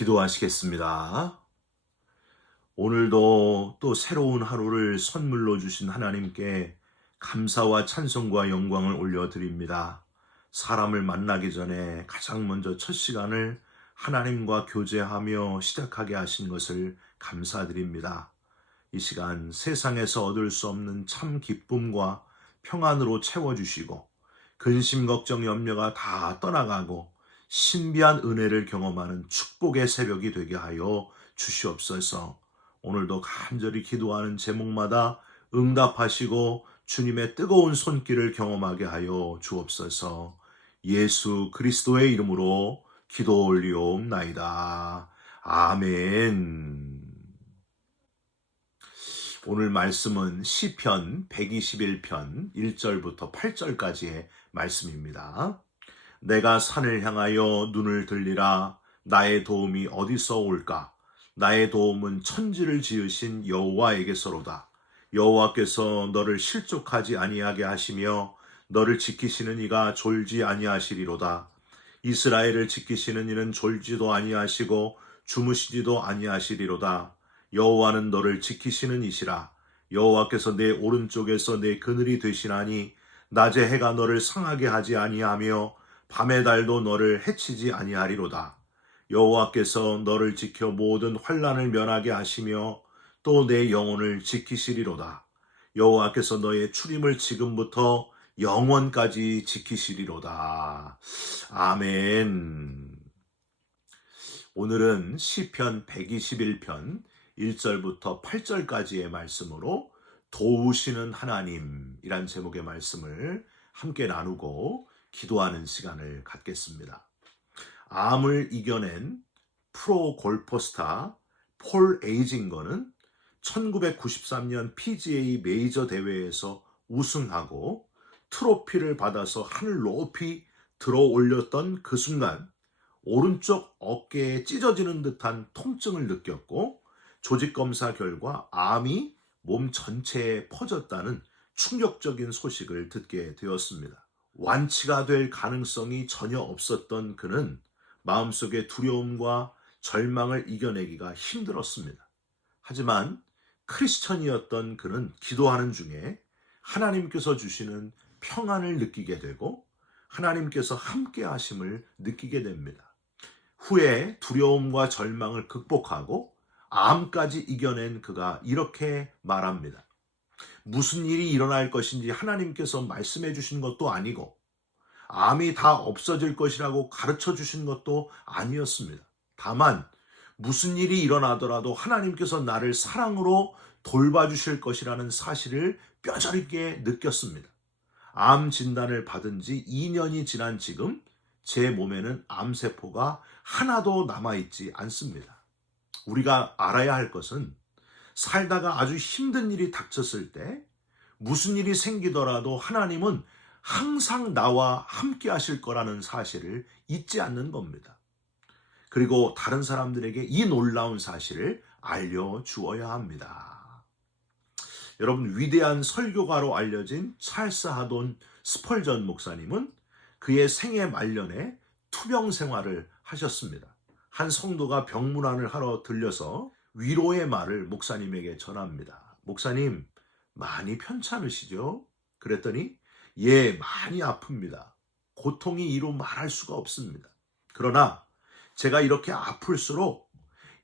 기도하시겠습니다. 오늘도 또 새로운 하루를 선물로 주신 하나님께 감사와 찬송과 영광을 올려드립니다. 사람을 만나기 전에 가장 먼저 첫 시간을 하나님과 교제하며 시작하게 하신 것을 감사드립니다. 이 시간 세상에서 얻을 수 없는 참 기쁨과 평안으로 채워주시고 근심, 걱정, 염려가 다 떠나가고 신비한 은혜를 경험하는 축복의 새벽이 되게 하여 주시옵소서. 오늘도 간절히 기도하는 제목마다 응답하시고 주님의 뜨거운 손길을 경험하게 하여 주옵소서. 예수 그리스도의 이름으로 기도 올리옵나이다. 아멘. 오늘 말씀은 시편 121편 1절부터 8절까지의 말씀입니다. 내가 산을 향하여 눈을 들리라. 나의 도움이 어디서 올까? 나의 도움은 천지를 지으신 여호와에게서로다. 여호와께서 너를 실족하지 아니하게 하시며 너를 지키시는 이가 졸지 아니하시리로다. 이스라엘을 지키시는 이는 졸지도 아니하시고 주무시지도 아니하시리로다. 여호와는 너를 지키시는 이시라. 여호와께서 내 오른쪽에서 내 그늘이 되시나니 낮에 해가 너를 상하게 하지 아니하며 밤의 달도 너를 해치지 아니하리로다. 여호와께서 너를 지켜 모든 환난을 면하게 하시며 또 내 영혼을 지키시리로다. 여호와께서 너의 출입을 지금부터 영원까지 지키시리로다. 아멘. 오늘은 시편 121편 1절부터 8절까지의 말씀으로 도우시는 하나님이란 제목의 말씀을 함께 나누고 기도하는 시간을 갖겠습니다. 암을 이겨낸 프로 골퍼스타 폴 에이징거는 1993년 PGA 메이저 대회에서 우승하고 트로피를 받아서 하늘 높이 들어 올렸던 그 순간 오른쪽 어깨에 찢어지는 듯한 통증을 느꼈고 조직검사 결과 암이 몸 전체에 퍼졌다는 충격적인 소식을 듣게 되었습니다. 완치가 될 가능성이 전혀 없었던 그는 마음속의 두려움과 절망을 이겨내기가 힘들었습니다. 하지만 크리스천이었던 그는 기도하는 중에 하나님께서 주시는 평안을 느끼게 되고 하나님께서 함께 하심을 느끼게 됩니다. 후에 두려움과 절망을 극복하고 암까지 이겨낸 그가 이렇게 말합니다. 무슨 일이 일어날 것인지 하나님께서 말씀해 주신 것도 아니고 암이 다 없어질 것이라고 가르쳐 주신 것도 아니었습니다. 다만 무슨 일이 일어나더라도 하나님께서 나를 사랑으로 돌봐주실 것이라는 사실을 뼈저리게 느꼈습니다. 암 진단을 받은 지 2년이 지난 지금 제 몸에는 암세포가 하나도 남아있지 않습니다. 우리가 알아야 할 것은 살다가 아주 힘든 일이 닥쳤을 때 무슨 일이 생기더라도 하나님은 항상 나와 함께 하실 거라는 사실을 잊지 않는 겁니다. 그리고 다른 사람들에게 이 놀라운 사실을 알려주어야 합니다. 여러분, 위대한 설교가로 알려진 찰스 하돈 스펄전 목사님은 그의 생애 말년에 투병 생활을 하셨습니다. 한 성도가 병문안을 하러 들려서 위로의 말을 목사님에게 전합니다. 목사님, 많이 편찮으시죠? 그랬더니 예, 많이 아픕니다. 고통이 이루 말할 수가 없습니다. 그러나 제가 이렇게 아플수록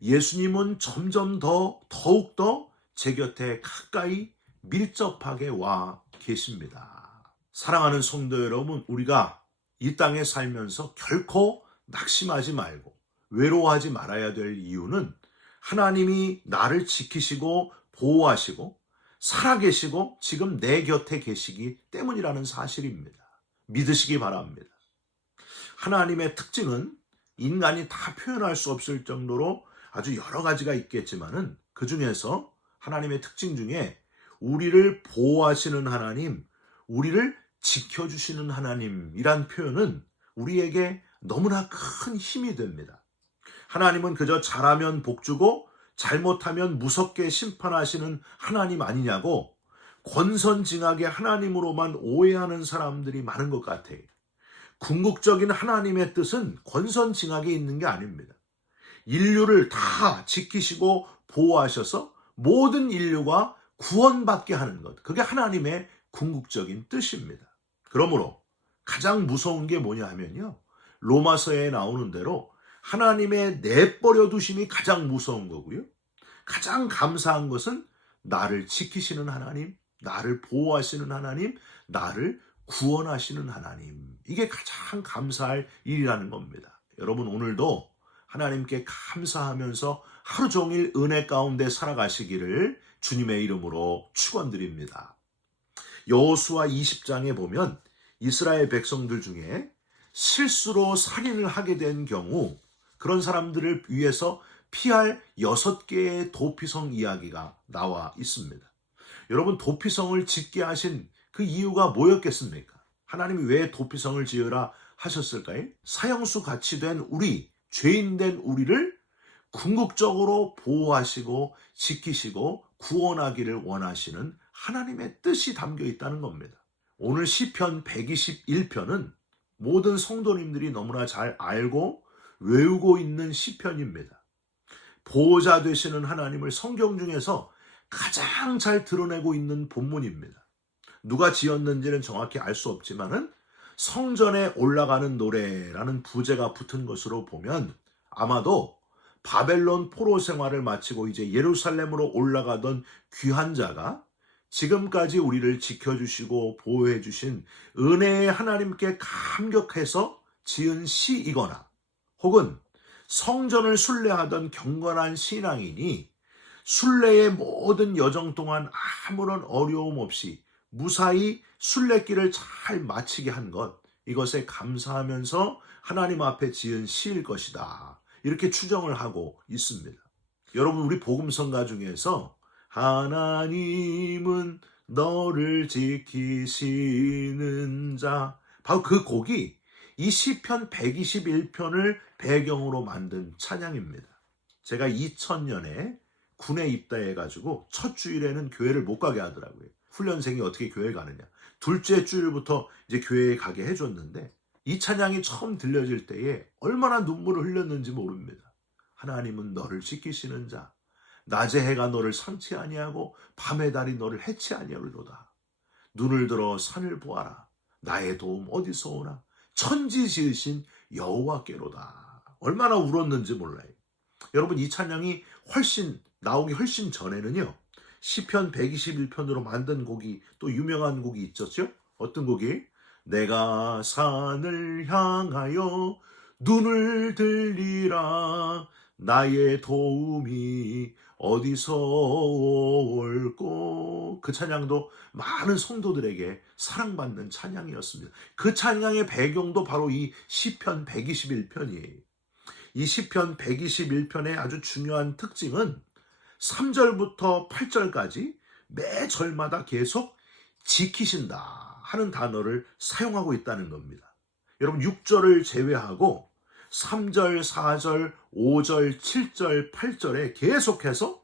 예수님은 점점 더욱더 제 곁에 가까이 밀접하게 와 계십니다. 사랑하는 성도 여러분, 우리가 이 땅에 살면서 결코 낙심하지 말고 외로워하지 말아야 될 이유는 하나님이 나를 지키시고 보호하시고 살아계시고 지금 내 곁에 계시기 때문이라는 사실입니다. 믿으시기 바랍니다. 하나님의 특징은 인간이 다 표현할 수 없을 정도로 아주 여러 가지가 있겠지만은 그 중에서 하나님의 특징 중에 우리를 보호하시는 하나님, 우리를 지켜주시는 하나님이란 표현은 우리에게 너무나 큰 힘이 됩니다. 하나님은 그저 잘하면 복주고 잘못하면 무섭게 심판하시는 하나님 아니냐고 권선징악의 하나님으로만 오해하는 사람들이 많은 것 같아요. 궁극적인 하나님의 뜻은 권선징악에 있는 게 아닙니다. 인류를 다 지키시고 보호하셔서 모든 인류가 구원받게 하는 것. 그게 하나님의 궁극적인 뜻입니다. 그러므로 가장 무서운 게 뭐냐 하면요. 로마서에 나오는 대로 하나님의 내버려 두심이 가장 무서운 거고요. 가장 감사한 것은 나를 지키시는 하나님, 나를 보호하시는 하나님, 나를 구원하시는 하나님. 이게 가장 감사할 일이라는 겁니다. 여러분 오늘도 하나님께 감사하면서 하루 종일 은혜 가운데 살아가시기를 주님의 이름으로 축원드립니다. 여호수아 20장에 보면 이스라엘 백성들 중에 실수로 살인을 하게 된 경우 그런 사람들을 위해서 피할 6개의 도피성 이야기가 나와 있습니다. 여러분 도피성을 짓게 하신 그 이유가 뭐였겠습니까? 하나님이 왜 도피성을 지으라 하셨을까요? 사형수 같이 된 우리, 죄인된 우리를 궁극적으로 보호하시고 지키시고 구원하기를 원하시는 하나님의 뜻이 담겨 있다는 겁니다. 오늘 시편 121편은 모든 성도님들이 너무나 잘 알고 외우고 있는 시편입니다. 보호자 되시는 하나님을 성경 중에서 가장 잘 드러내고 있는 본문입니다. 누가 지었는지는 정확히 알 수 없지만은 성전에 올라가는 노래라는 부제가 붙은 것으로 보면 아마도 바벨론 포로 생활을 마치고 이제 예루살렘으로 올라가던 귀한 자가 지금까지 우리를 지켜주시고 보호해주신 은혜의 하나님께 감격해서 지은 시이거나 혹은 성전을 순례하던 경건한 신앙인이 순례의 모든 여정 동안 아무런 어려움 없이 무사히 순례길을 잘 마치게 한 것, 이것에 감사하면서 하나님 앞에 지은 시일 것이다. 이렇게 추정을 하고 있습니다. 여러분 우리 복음성가 중에서 하나님은 너를 지키시는 자, 바로 그 곡이 이 시편 121편을 배경으로 만든 찬양입니다. 제가 2000년에 군에 입대해가지고 첫 주일에는 교회를 못 가게 하더라고요. 훈련생이 어떻게 교회 가느냐. 둘째 주일부터 이제 교회에 가게 해줬는데 이 찬양이 처음 들려질 때에 얼마나 눈물을 흘렸는지 모릅니다. 하나님은 너를 지키시는 자, 낮의 해가 너를 상치 아니하고 밤의 달이 너를 해치 아니하리로다. 눈을 들어 산을 보아라. 나의 도움 어디서 오나? 천지 지으신 여호와께로다. 얼마나 울었는지 몰라요. 여러분 이 찬양이 나오기 훨씬 전에는요. 시편 121편으로 만든 곡이 또 유명한 곡이 있었죠. 어떤 곡이? 내가 산을 향하여 눈을 들리라. 나의 도움이 어디서 올꼬. 그 찬양도 많은 성도들에게 사랑받는 찬양이었습니다. 그 찬양의 배경도 바로 이 시편 121편이에요. 이 시편 121편의 아주 중요한 특징은 3절부터 8절까지 매 절마다 계속 지키신다 하는 단어를 사용하고 있다는 겁니다. 여러분 6절을 제외하고 3절, 4절, 5절, 7절, 8절에 계속해서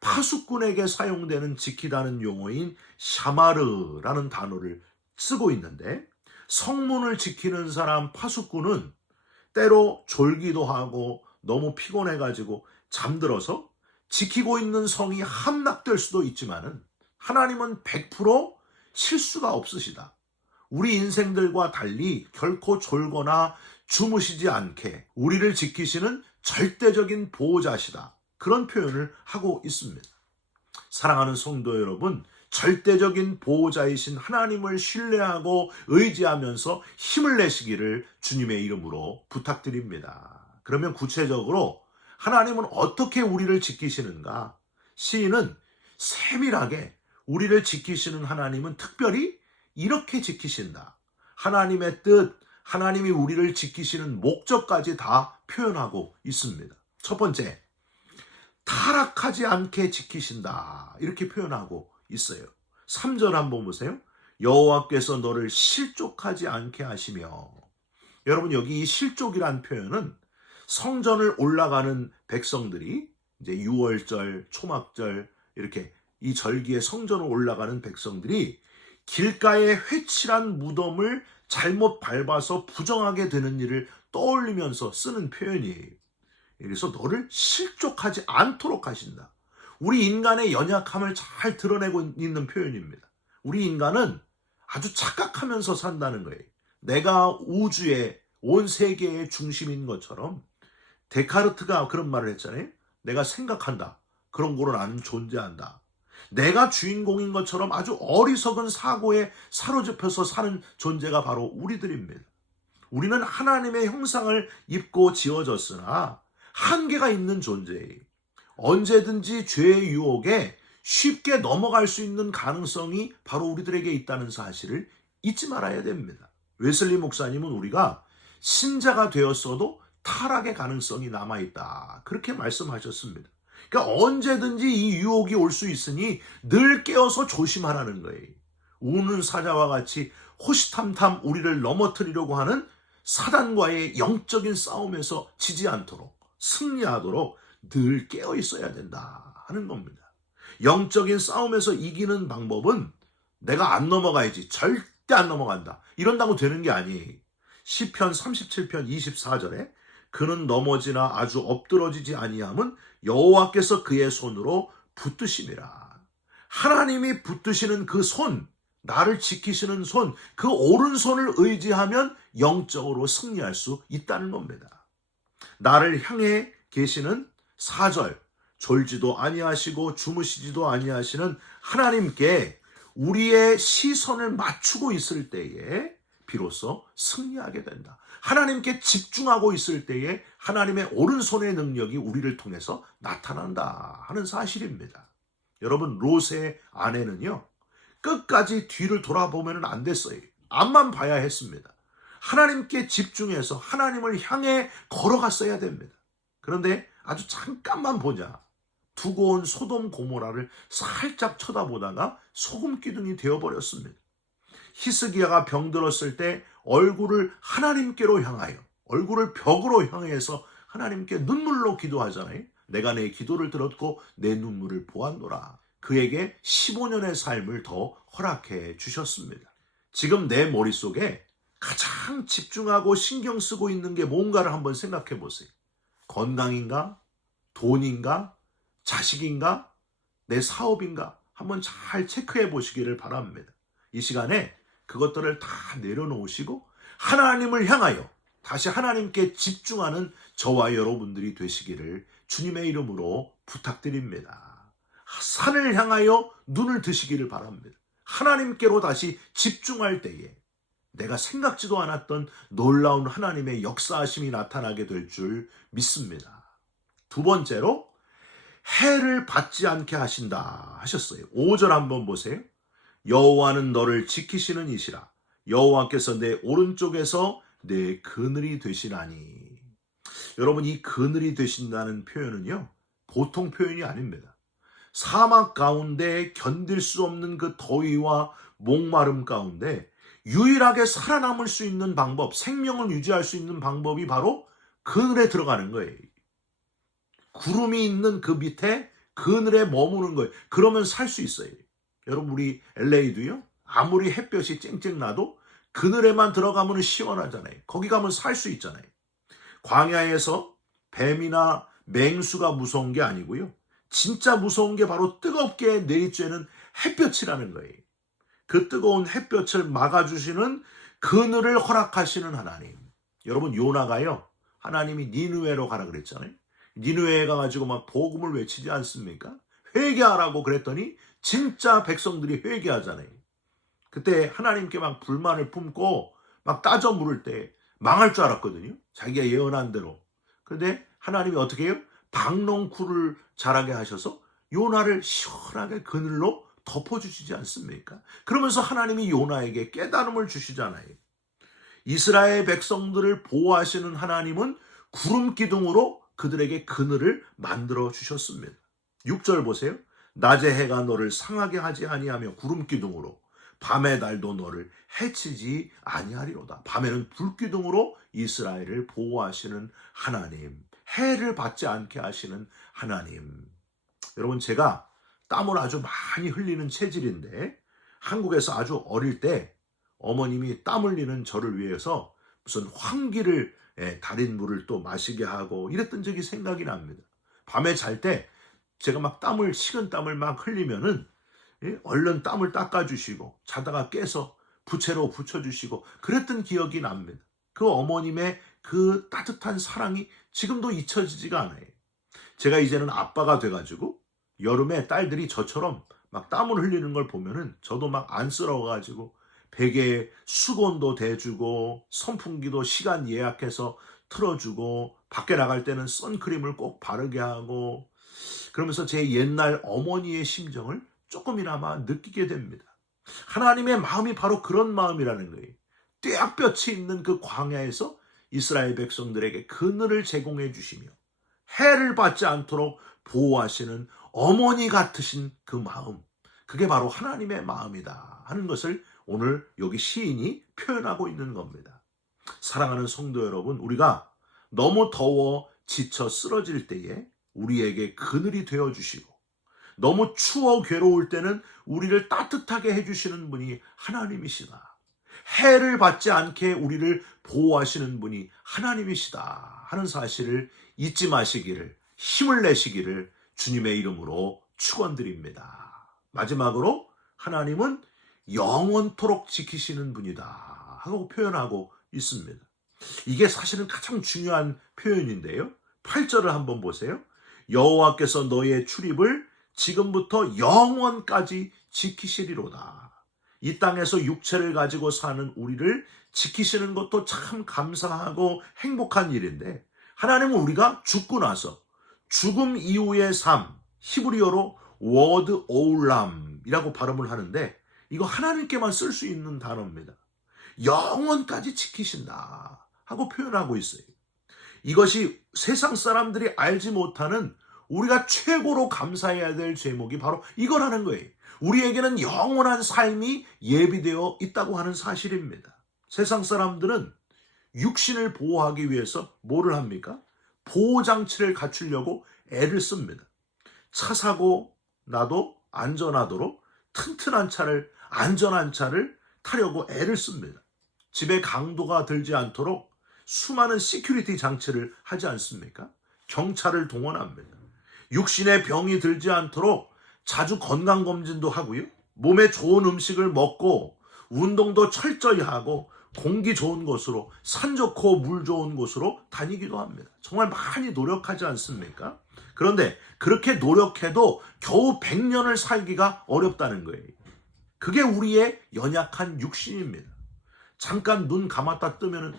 파수꾼에게 사용되는 지키다는 용어인 샤마르라는 단어를 쓰고 있는데 성문을 지키는 사람 파수꾼은 때로 졸기도 하고 너무 피곤해가지고 잠들어서 지키고 있는 성이 함락될 수도 있지만은 하나님은 100% 실수가 없으시다. 우리 인생들과 달리 결코 졸거나 주무시지 않게 우리를 지키시는 절대적인 보호자시다. 그런 표현을 하고 있습니다. 사랑하는 성도 여러분, 절대적인 보호자이신 하나님을 신뢰하고 의지하면서 힘을 내시기를 주님의 이름으로 부탁드립니다. 그러면 구체적으로 하나님은 어떻게 우리를 지키시는가? 시인은 세밀하게 우리를 지키시는 하나님은 특별히 이렇게 지키신다. 하나님의 뜻, 하나님이 우리를 지키시는 목적까지 다 표현하고 있습니다. 첫 번째, 타락하지 않게 지키신다. 이렇게 표현하고 있어요. 3절 한번 보세요. 여호와께서 너를 실족하지 않게 하시며. 여러분 여기 이 실족이란 표현은 성전을 올라가는 백성들이 이제 6월절, 초막절 이렇게 이 절기에 성전을 올라가는 백성들이 길가에 회칠한 무덤을 잘못 밟아서 부정하게 되는 일을 떠올리면서 쓰는 표현이에요. 그래서 너를 실족하지 않도록 하신다. 우리 인간의 연약함을 잘 드러내고 있는 표현입니다. 우리 인간은 아주 착각하면서 산다는 거예요. 내가 우주의 온 세계의 중심인 것처럼 데카르트가 그런 말을 했잖아요. 내가 생각한다. 그런 거로 나는 존재한다. 내가 주인공인 것처럼 아주 어리석은 사고에 사로잡혀서 사는 존재가 바로 우리들입니다. 우리는 하나님의 형상을 입고 지어졌으나 한계가 있는 존재예요. 언제든지 죄의 유혹에 쉽게 넘어갈 수 있는 가능성이 바로 우리들에게 있다는 사실을 잊지 말아야 됩니다. 웨슬리 목사님은 우리가 신자가 되었어도 타락의 가능성이 남아있다. 그렇게 말씀하셨습니다. 그러니까 언제든지 이 유혹이 올 수 있으니 늘 깨어서 조심하라는 거예요. 우는 사자와 같이 호시탐탐 우리를 넘어뜨리려고 하는 사단과의 영적인 싸움에서 지지 않도록 승리하도록 늘 깨어 있어야 된다 하는 겁니다. 영적인 싸움에서 이기는 방법은 내가 안 넘어가야지, 절대 안 넘어간다, 이런다고 되는 게 아니에요. 시편 37편 24절에 그는 넘어지나 아주 엎드러지지 아니함은 여호와께서 그의 손으로 붙드심이라. 하나님이 붙드시는 그 손, 나를 지키시는 손, 그 오른손을 의지하면 영적으로 승리할 수 있다는 겁니다. 나를 향해 계시는 4절, 졸지도 아니하시고 주무시지도 아니하시는 하나님께 우리의 시선을 맞추고 있을 때에 비로소 승리하게 된다. 하나님께 집중하고 있을 때에 하나님의 오른손의 능력이 우리를 통해서 나타난다 하는 사실입니다. 여러분, 롯의 아내는요, 끝까지 뒤를 돌아보면 안 됐어요. 앞만 봐야 했습니다. 하나님께 집중해서 하나님을 향해 걸어갔어야 됩니다. 그런데 아주 잠깐만 보자, 두고 온 소돔 고모라를 살짝 쳐다보다가 소금 기둥이 되어버렸습니다. 히스기야가 병들었을 때 얼굴을 하나님께로 향하여, 얼굴을 벽으로 향해서 하나님께 눈물로 기도하잖아요. 내가 내 기도를 들었고 내 눈물을 보았노라. 그에게 15년의 삶을 더 허락해 주셨습니다. 지금 내 머릿속에 가장 집중하고 신경 쓰고 있는 게 뭔가를 한번 생각해 보세요. 건강인가? 돈인가? 자식인가? 내 사업인가? 한번 잘 체크해 보시기를 바랍니다. 이 시간에 그것들을 다 내려놓으시고 하나님을 향하여 다시 하나님께 집중하는 저와 여러분들이 되시기를 주님의 이름으로 부탁드립니다. 산을 향하여 눈을 드시기를 바랍니다. 하나님께로 다시 집중할 때에 내가 생각지도 않았던 놀라운 하나님의 역사하심이 나타나게 될 줄 믿습니다. 두 번째로 해를 받지 않게 하신다 하셨어요. 5절 한번 보세요. 여호와는 너를 지키시는 이시라. 여호와께서 내 오른쪽에서 내 그늘이 되시나니. 여러분, 이 그늘이 되신다는 표현은요, 보통 표현이 아닙니다. 사막 가운데 견딜 수 없는 그 더위와 목마름 가운데 유일하게 살아남을 수 있는 방법, 생명을 유지할 수 있는 방법이 바로 그늘에 들어가는 거예요. 구름이 있는 그 밑에 그늘에 머무는 거예요. 그러면 살 수 있어요. 여러분, 우리 LA도요, 아무리 햇볕이 쨍쨍 나도 그늘에만 들어가면 시원하잖아요. 거기 가면 살 수 있잖아요. 광야에서 뱀이나 맹수가 무서운 게 아니고요, 진짜 무서운 게 바로 뜨겁게 내리쬐는 햇볕이라는 거예요. 그 뜨거운 햇볕을 막아주시는 그늘을 허락하시는 하나님. 여러분, 요나가요, 하나님이 니느웨로 가라 그랬잖아요. 니느웨에 가가지고 막 복음을 외치지 않습니까? 회개하라고 그랬더니 진짜 백성들이 회개하잖아요. 그때 하나님께 막 불만을 품고 막 따져 물을 때 망할 줄 알았거든요. 자기가 예언한 대로. 그런데 하나님이 어떻게 해요? 박농쿨을 자라게 하셔서 요나를 시원하게 그늘로 덮어주시지 않습니까? 그러면서 하나님이 요나에게 깨달음을 주시잖아요. 이스라엘 백성들을 보호하시는 하나님은 구름 기둥으로 그들에게 그늘을 만들어 주셨습니다. 6절 보세요. 낮의 해가 너를 상하게 하지 아니하며 구름 기둥으로, 밤의 달도 너를 해치지 아니하리로다. 밤에는 불기둥으로 이스라엘을 보호하시는 하나님, 해를 받지 않게 하시는 하나님. 여러분, 제가 땀을 아주 많이 흘리는 체질인데 한국에서 아주 어릴 때 어머님이 땀 흘리는 저를 위해서 무슨 환기를 달인 물을 또 마시게 하고 이랬던 적이 생각이 납니다. 밤에 잘 때 제가 막 식은 땀을 막 흘리면은 얼른 땀을 닦아주시고 자다가 깨서 부채로 붙여주시고 그랬던 기억이 납니다. 그 어머님의 그 따뜻한 사랑이 지금도 잊혀지지가 않아요. 제가 이제는 아빠가 돼가지고 여름에 딸들이 저처럼 막 땀을 흘리는 걸 보면은 저도 막 안쓰러워가지고 베개에 수건도 대주고 선풍기도 시간 예약해서 틀어주고 밖에 나갈 때는 선크림을 꼭 바르게 하고 그러면서 제 옛날 어머니의 심정을 조금이나마 느끼게 됩니다. 하나님의 마음이 바로 그런 마음이라는 거예요. 떼약볕이 있는 그 광야에서 이스라엘 백성들에게 그늘을 제공해 주시며 해를 받지 않도록 보호하시는 어머니 같으신 그 마음, 그게 바로 하나님의 마음이다 하는 것을 오늘 여기 시인이 표현하고 있는 겁니다. 사랑하는 성도 여러분, 우리가 너무 더워 지쳐 쓰러질 때에 우리에게 그늘이 되어주시고 너무 추워 괴로울 때는 우리를 따뜻하게 해주시는 분이 하나님이시다. 해를 받지 않게 우리를 보호하시는 분이 하나님이시다 하는 사실을 잊지 마시기를, 힘을 내시기를 주님의 이름으로 축원드립니다. 마지막으로 하나님은 영원토록 지키시는 분이다 하고 표현하고 있습니다. 이게 사실은 가장 중요한 표현인데요. 8절을 한번 보세요. 여호와께서 너의 출입을 지금부터 영원까지 지키시리로다. 이 땅에서 육체를 가지고 사는 우리를 지키시는 것도 참 감사하고 행복한 일인데 하나님은 우리가 죽고 나서 죽음 이후의 삶, 히브리어로 워드 오울람이라고 발음을 하는데 이거 하나님께만 쓸 수 있는 단어입니다. 영원까지 지키신다 하고 표현하고 있어요. 이것이 세상 사람들이 알지 못하는 우리가 최고로 감사해야 될 제목이 바로 이거라는 거예요. 우리에게는 영원한 삶이 예비되어 있다고 하는 사실입니다. 세상 사람들은 육신을 보호하기 위해서 뭐를 합니까? 보호장치를 갖추려고 애를 씁니다. 차 사고 나도 안전하도록 튼튼한 차를, 안전한 차를 타려고 애를 씁니다. 집에 강도가 들지 않도록 수많은 시큐리티 장치를 하지 않습니까? 경찰을 동원합니다. 육신에 병이 들지 않도록 자주 건강검진도 하고요. 몸에 좋은 음식을 먹고 운동도 철저히 하고 공기 좋은 곳으로, 산 좋고 물 좋은 곳으로 다니기도 합니다. 정말 많이 노력하지 않습니까? 그런데 그렇게 노력해도 겨우 100년을 살기가 어렵다는 거예요. 그게 우리의 연약한 육신입니다. 잠깐 눈 감았다 뜨면은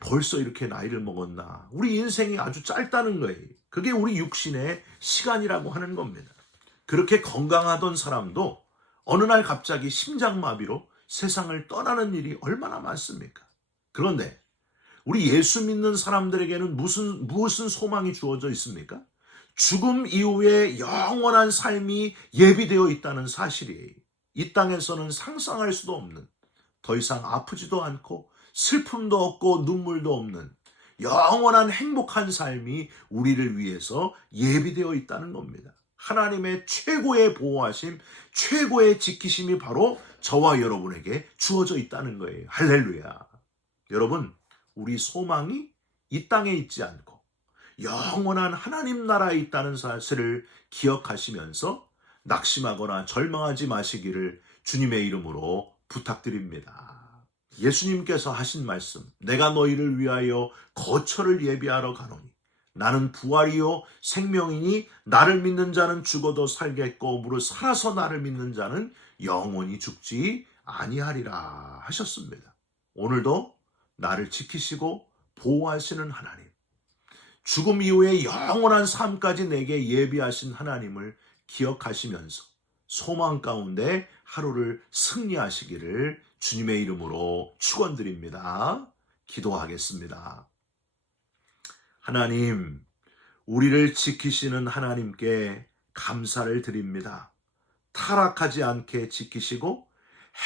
벌써 이렇게 나이를 먹었나. 우리 인생이 아주 짧다는 거예요. 그게 우리 육신의 시간이라고 하는 겁니다. 그렇게 건강하던 사람도 어느 날 갑자기 심장마비로 세상을 떠나는 일이 얼마나 많습니까? 그런데 우리 예수 믿는 사람들에게는 무슨 소망이 주어져 있습니까? 죽음 이후에 영원한 삶이 예비되어 있다는 사실이에요. 이 땅에서는 상상할 수도 없는, 더 이상 아프지도 않고 슬픔도 없고 눈물도 없는 영원한 행복한 삶이 우리를 위해서 예비되어 있다는 겁니다. 하나님의 최고의 보호하심, 최고의 지키심이 바로 저와 여러분에게 주어져 있다는 거예요. 할렐루야. 여러분, 우리 소망이 이 땅에 있지 않고 영원한 하나님 나라에 있다는 사실을 기억하시면서 낙심하거나 절망하지 마시기를 주님의 이름으로 부탁드립니다. 예수님께서 하신 말씀, 내가 너희를 위하여 거처를 예비하러 가노니 나는 부활이요 생명이니 나를 믿는 자는 죽어도 살겠고 무릇 살아서 나를 믿는 자는 영원히 죽지 아니하리라 하셨습니다. 오늘도 나를 지키시고 보호하시는 하나님, 죽음 이후에 영원한 삶까지 내게 예비하신 하나님을 기억하시면서 소망 가운데 하루를 승리하시기를 주님의 이름으로 축원드립니다. 기도하겠습니다. 하나님, 우리를 지키시는 하나님께 감사를 드립니다. 타락하지 않게 지키시고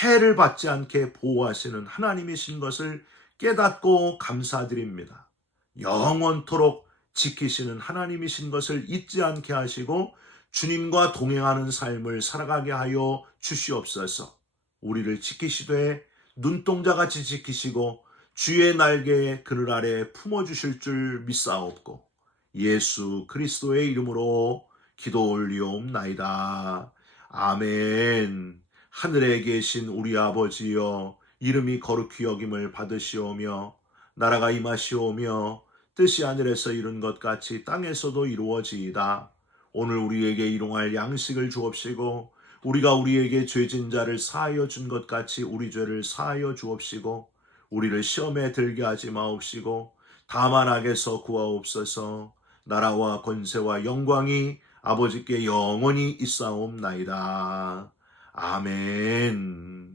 해를 받지 않게 보호하시는 하나님이신 것을 깨닫고 감사드립니다. 영원토록 지키시는 하나님이신 것을 잊지 않게 하시고 주님과 동행하는 삶을 살아가게 하여 주시옵소서. 우리를 지키시되 눈동자같이 지키시고 주의 날개 그늘 아래 품어주실 줄 믿사옵고 예수 그리스도의 이름으로 기도 올리옵나이다. 아멘. 하늘에 계신 우리 아버지여, 이름이 거룩히 여김을 받으시오며 나라가 임하시오며 뜻이 하늘에서 이룬 것 같이 땅에서도 이루어지이다. 오늘 우리에게 일용할 양식을 주옵시고 우리가 우리에게 죄진 자를 사하여 준 것 같이 우리 죄를 사하여 주옵시고 우리를 시험에 들게 하지 마옵시고 다만 악에서 구하옵소서. 나라와 권세와 영광이 아버지께 영원히 있사옵나이다. 아멘.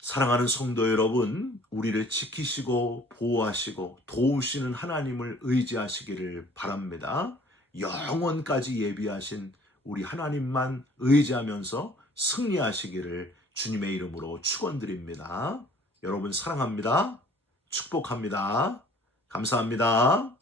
사랑하는 성도 여러분, 우리를 지키시고 보호하시고 도우시는 하나님을 의지하시기를 바랍니다. 영원까지 예비하신 우리 하나님만 의지하면서 승리하시기를 주님의 이름으로 축원드립니다. 여러분 사랑합니다. 축복합니다. 감사합니다.